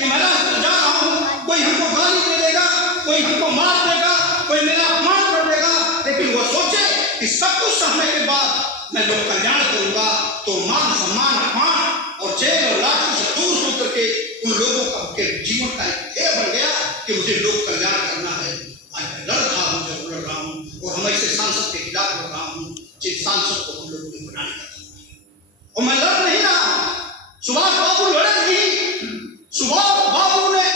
कि मैं रास्ते जा रहा हूँ, कोई हमको गाली दे देगा, कोई हमको मार देगा, कोई मेरा अपमान कर देगा, लेकिन वो सोचे कि सब कुछ सहने के बाद मैं लोक कल्याण करूंगा, तो मान सम्मान अपमान और जेल और लाठी से दूर होकर के उन लोगों का के जीवन का एक ध्येय बन गया कि मुझे लोक कल्याण करना है। आज मैं लड़ रहा हूँ, जब लड़ रहा हूँ, और हम ऐसे सांसद के खिलाफ लड़ रहा हूँ जिन सांसद को हम लोगों ने बनाने का, और मैं लड़ नहीं रहा हूँ। सुभाष बाबू लड़े नहीं, सुभाष बाबू ने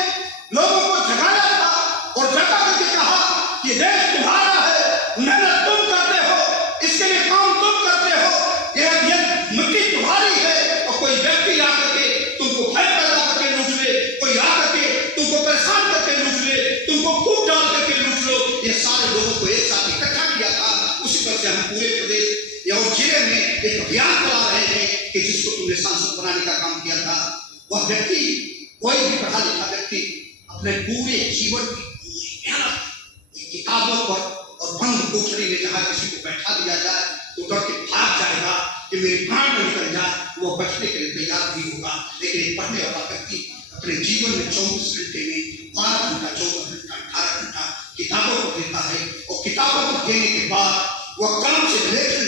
लोगों को जगाया था और जगा करके कहा कि देश तुम्हारा है, मेहनत तुम करते हो, इसके लिए काम तुम करते हो, ये मिट्टी तुम्हारी है, और कोई व्यक्ति आकर के तुमको भय पैदा करके लूट ले, कोई आकर के तुमको परेशान करके लूट ले, तुमको कूट डाल करके लूट लो, ये सारे लोगों को एक साथ इकट्ठा किया था। उसी तरह से हम पूरे प्रदेश या जिले में एक अभियान चला रहे हैं कि जिसको तुमने सांसद बनाने का काम किया था, वह व्यक्ति, कोई भी पढ़ा लिखा व्यक्ति अपने पूरे जीवन की पूरी मेहनत किताबों पर और बंद कोठरी में जहाँ किसी को बैठा दिया जाए तो डर के भाग जाएगा कि मेरी प्राण न निकल जाए, वो बचने के लिए तैयार भी होगा। लेकिन एक पढ़ने वाला व्यक्ति अपने जीवन में 24 घंटे में 12 घंटा, 14 घंटा, 18 घंटा किताबों को देता है, और किताबों को देने के बाद वह कलम से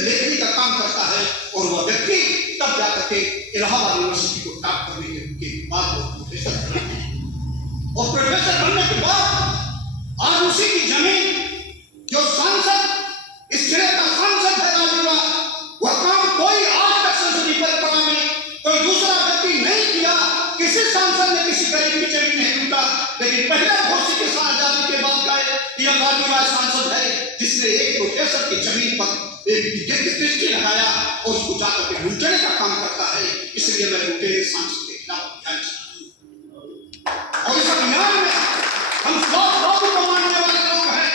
लेखनी का काम करता है, और वह व्यक्ति तब जाकर के इलाहाबाद यूनिवर्सिटी को टॉप करने के बाद वो प्रोफेसर बना, और प्रोफेसर बनने के बाद आज उसी की जमीन जो सांसद, इस जिले का सांसद है राजूला, वह काम कोई आज तक संसदीय परंपरा में कोई दूसरा व्यक्ति नहीं किया। किसी सांसद ने किसी गरीब की जमीन नहीं लूटा, लेकिन पहले घोषित के साथ आजादी के बाद का यह राजूला सांसद है जिसने एक प्रोफेसर की जमीन पर एक दृष्टि लगाया और उसको जाकर के लूटने का काम करता है। इसलिए मैं लुटेरे सांसद के खिलाफ अभियान चलाता हूं, और इस अभियान में हम सुभाष बाबू को मानने वाले लोग हैं,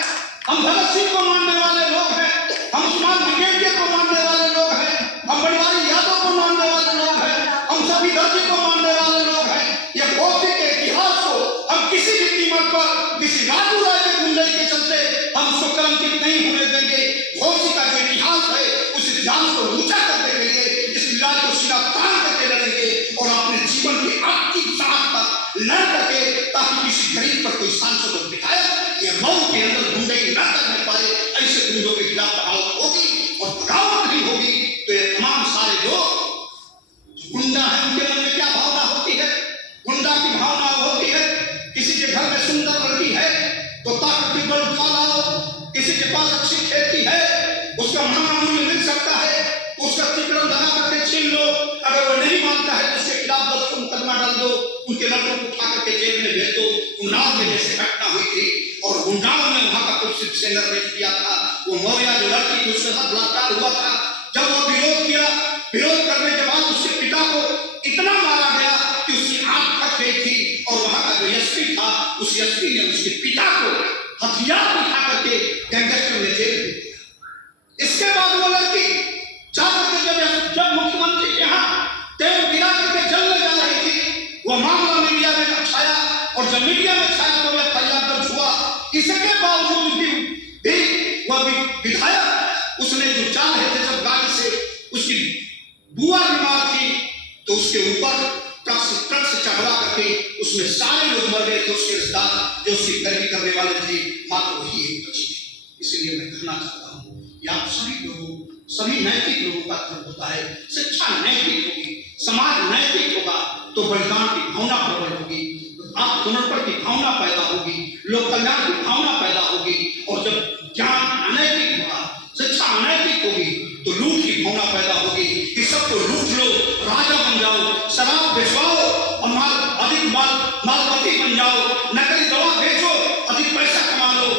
हम भगत सिंह को मानने वाले लोग हैं, हम उस्मान ब्रिगेडियर को मानने वाले लोग हैं, हम बड़वारी यादव को मानने वाले लोग हैं, हम सभी दर्जी को मानने वाले लोग हैं। यह कॉफी के इतिहास को हम किसी भी कीमत पर किसी राजू राय के गुंजाइश के चलते हम उसको कलंकित नहीं होने देंगे। घोषी का जो इतिहास है उस इतिहास को ऊंचा करने के लिए इस विराज को सीधा तान करके लड़ेंगे, और अपने जीवन की आखिरी सांस तक लड़ करके, ताकि किसी गरीब पर कोई सांसद और विधायक या मऊ के अंदर गुंडाई न करने पाए। ऐसे गुंडों के खिलाफ बगावत होगी, और बगावत नहीं होगी तो ये तमाम सारे लोग गुंडा है, उनके मन में क्या भावना होती है? गुंडा की भावना होती है किसी के घर में सुंदर लड़की है तो ताकत की बल उठा लाओ, किसी के पास अच्छी खेती है उसका महंगा मूल्य मिल सकता है, उसका तिकड़म लगा करके छीन लो, अगर वो नहीं मानता है तो उसके खिलाफ 10 मुकदमा डाल दो, उनके लड़कों को उठा करके जेल में भेज दो। उन्नाव में जैसे घटना हुई थी, और गुंडाओं ने वहां का कुछ सेंगर रेप किया था, वो मौर्या जो लड़की थी उसके साथ बलात्कार हुआ था। जब वो विरोध किया, विरोध करने के बाद उसके पिता को इतना मारा गया कि उसकी आंख फट गई थी, और वहां का जो एसपी था उस एसपी ने उसके पिता को हथियार दिखा करके गैंगस्टर में जेल भेज दिया। इसके बाद वो लड़की जाकर के जब मुख्यमंत्री के यहाँ तेल गिरा करके जलने जा रही थी, वो मामला मीडिया में छाया, और जब मीडिया में छाया तो यह फैयाद दर्ज हुआ। इसके बावजूद भी वह विधायक उसने जो जा रहे थे, जब गाड़ी से उसकी बुआ बीमार थी तो उसके ऊपर ट्रक से चढ़वा करके उसमें सारे लोग मर गए थे, उसके रिश्तेदार जो उसकी पैरवी करने वाले थे, मात्र वही एक बची थी। इसलिए मैं कहना चाहता हूँ आप सभी लोगों, सभी नैतिक लोगों का धर्म होता है। शिक्षा नैतिक होगी, समाज नैतिक होगा तो बलिदान की भावना प्रबल होगी, आत्मसमर्पण की भावना पैदा होगी, लोक कल्याण की भावना पैदा होगी, और जब ज्ञान अनैतिक होगा, शिक्षा अनैतिक होगी तो लूट की भावना पैदा होगी कि सबको लूट लो, राजा बन जाओ, शराब बेचवाओ और अधिक मालपति बन जाओ, नकली दवा बेचो, अधिक पैसा कमा लो,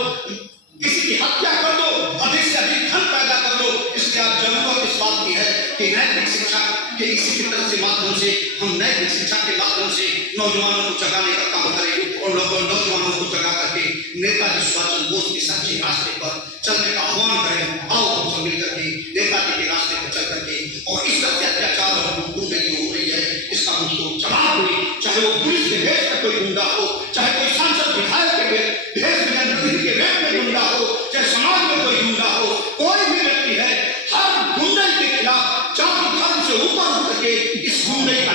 किसी की हत्या कर दो, अधिक से अधिक धन पैदा कर लो। इसलिए आप जरूरत इस बात की है कि नैतिक शिक्षा के इसी की तरह से माध्यम से हम नैतिक शिक्षा के माध्यम से नौजवानों को जगाने का काम करें, और नौजवानों को जगा करके नेताजी सुभाष चंद्र बोस के सच्चे रास्ते पर चलने का आह्वान करें। आओ हम सब मिलकर के नेताजी के रास्ते पर चल करके, और इस तरह से अत्याचार और गुंडागर्दी हो रही है, इसका हमको जवाब दें। चाहे वो पुलिस के भेष में कोई गुंडा हो, चाहे कोई सांसद विधायक के भेष में जनप्रतिनिधि के भेष में गुंडा हो, चाहे समाज में कोई गुंडा हो, कोई भी व्यक्ति है, हर गुंडे के खिलाफ जाति धर्म से ऊपर उठ करके इस गुंडे का